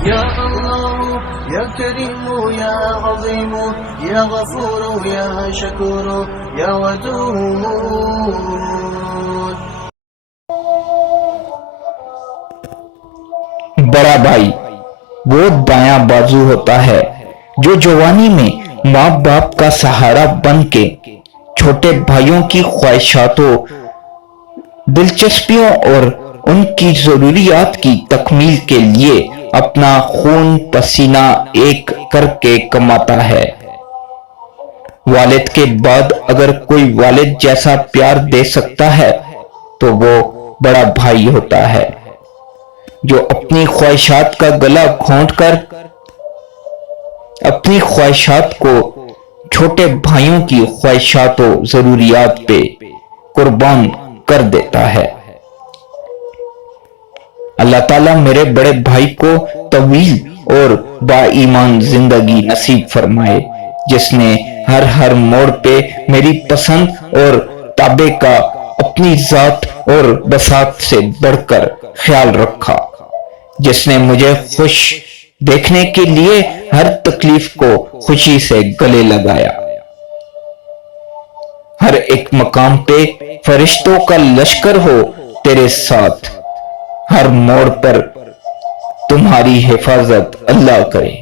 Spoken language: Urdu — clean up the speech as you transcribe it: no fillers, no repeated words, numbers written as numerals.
يا الله يا كريم يا عظيم يا غفور يا شكور يا ودود. بڑا بھائی وہ دایاں بازو ہوتا ہے جو جوانی میں ماں باپ کا سہارا بن کے چھوٹے بھائیوں کی خواہشاتوں، دلچسپیوں اور ان کی ضروریات کی تکمیل کے لیے اپنا خون پسینہ ایک کر کے کماتا ہے۔ والد کے بعد اگر کوئی والد جیسا پیار دے سکتا ہے تو وہ بڑا بھائی ہوتا ہے، جو اپنی خواہشات کا گلا گھونٹ کر اپنی خواہشات کو چھوٹے بھائیوں کی خواہشات و ضروریات پہ قربان کر دیتا ہے۔ اللہ تعالیٰ میرے بڑے بھائی کو طویل اور با ایمان زندگی نصیب فرمائے، جس نے ہر موڑ پہ میری پسند اور تابع کا اپنی ذات اور بساط سے بڑھ کر خیال رکھا، جس نے مجھے خوش دیکھنے کے لیے ہر تکلیف کو خوشی سے گلے لگایا۔ ہر ایک مقام پہ فرشتوں کا لشکر ہو تیرے ساتھ، ہر موڑ پر تمہاری حفاظت اللہ کرے۔